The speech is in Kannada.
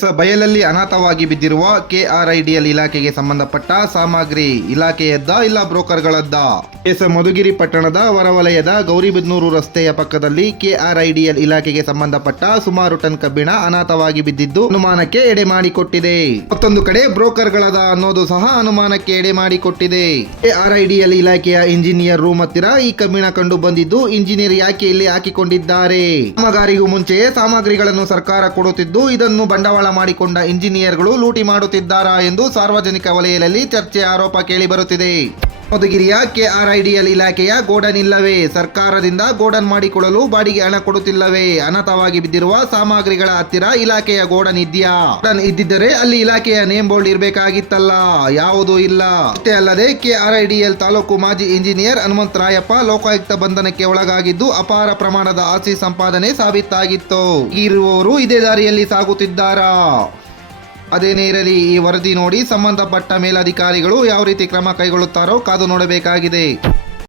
ಬಯಲಲ್ಲಿ ಅನಾಥವಾಗಿ ಬಿದ್ದಿರುವ ಕೆಆರ್ಐಡಿಎಲ್ ಇಲಾಖೆಗೆ ಸಂಬಂಧಪಟ್ಟ ಸಾಮಗ್ರಿ ಇಲಾಖೆಯದ್ದ ಇಲ್ಲ ಬ್ರೋಕರ್ಗಳದ್ದ? ಎಸ್ ಮಧುಗಿರಿ ಪಟ್ಟಣದ ಹೊರವಲಯದ ಗೌರಿಬಿದ್ನೂರು ರಸ್ತೆಯ ಪಕ್ಕದಲ್ಲಿ ಕೆಆರ್ಐಡಿಎಲ್ ಇಲಾಖೆಗೆ ಸಂಬಂಧಪಟ್ಟ ಸುಮಾರು ಟನ್ ಕಬ್ಬಿಣ ಅನಾಥವಾಗಿ ಬಿದ್ದಿದ್ದು ಅನುಮಾನಕ್ಕೆ ಎಡೆ ಮಾಡಿಕೊಟ್ಟಿದೆ. ಮತ್ತೊಂದು ಕಡೆ ಬ್ರೋಕರ್ಗಳದ ಅನ್ನೋದು ಸಹ ಅನುಮಾನಕ್ಕೆ ಎಡೆ ಮಾಡಿಕೊಟ್ಟಿದೆ. ಕೆಆರ್ಐಡಿಎಲ್ ಇಲಾಖೆಯ ಇಂಜಿನಿಯರ್ ರೂಮ್ ಹತ್ತಿರ ಈ ಕಬ್ಬಿಣ ಕಂಡು ಬಂದಿದ್ದು ಇಂಜಿನಿಯರ್ ಯಾಕೆ ಇಲ್ಲಿ ಹಾಕಿಕೊಂಡಿದ್ದಾರೆ? ಕಾಮಗಾರಿಗೂ ಮುಂಚೆಯೇ ಸಾಮಗ್ರಿಗಳನ್ನು ಸರ್ಕಾರ ಕೊಡುತ್ತಿದ್ದು ಇದನ್ನು ಬಂಡವಾಳ ಮಾಡಿಕೊಂಡ ಇಂಜಿನಿಯರ್ಗಳು ಲೂಟಿ ಮಾಡುತ್ತಿದ್ದಾರಾ ಎಂದು ಸಾರ್ವಜನಿಕ ವಲಯದಲ್ಲಿ ಚರ್ಚೆ ಆರೋಪ ಕೇಳಿ ಬರುತ್ತಿದೆ ಮಧುಗಿರಿಯ ಕೆಆರ್ಐಡಿಎಲ್ ಇಲಾಖೆಯ ಗೋಡನ್ ಇಲ್ಲವೇ? ಸರ್ಕಾರದಿಂದ ಗೋಡನ್ ಮಾಡಿಕೊಳ್ಳಲು ಬಾಡಿಗೆ ಹಣ ಕೊಡುತ್ತಿಲ್ಲವೇ? ಅನಾಥವಾಗಿ ಬಿದ್ದಿರುವ ಸಾಮಗ್ರಿಗಳ ಹತ್ತಿರ ಇಲಾಖೆಯ ಗೋಡನ್ ಇದೆಯಾ? ಗೋಡನ್ ಇದ್ದಿದ್ದರೆ ಅಲ್ಲಿ ಇಲಾಖೆಯ ನೇಮ್ ಬೋರ್ಡ್ ಇರಬೇಕಾಗಿತ್ತಲ್ಲ? ಯಾವುದೂ ಇಲ್ಲ. ಅಷ್ಟೇ ಅಲ್ಲದೆ ಕೆಆರ್ಐಡಿಎಲ್ ತಾಲೂಕು ಮಾಜಿ ಇಂಜಿನಿಯರ್ ಹನುಮಂತರಾಯಪ್ಪ ಲೋಕಾಯುಕ್ತ ಬಂಧನಕ್ಕೆ ಒಳಗಾಗಿದ್ದು ಅಪಾರ ಪ್ರಮಾಣದ ಆಸ್ತಿ ಸಂಪಾದನೆ ಸಾಬೀತಾಗಿತ್ತು. ಇರುವವರು ಇದೇ ದಾರಿಯಲ್ಲಿ ಸಾಗುತ್ತಿದ್ದಾರಾ? ಅದೇನೇ ಇರಲಿ ಈ ವರದಿ ನೋಡಿ ಸಂಬಂಧಪಟ್ಟ ಮೇಲಧಿಕಾರಿಗಳು ಯಾವ ರೀತಿ ಕ್ರಮ ಕೈಗೊಳ್ಳುತ್ತಾರೋ ಕಾದು ನೋಡಬೇಕಾಗಿದೆ.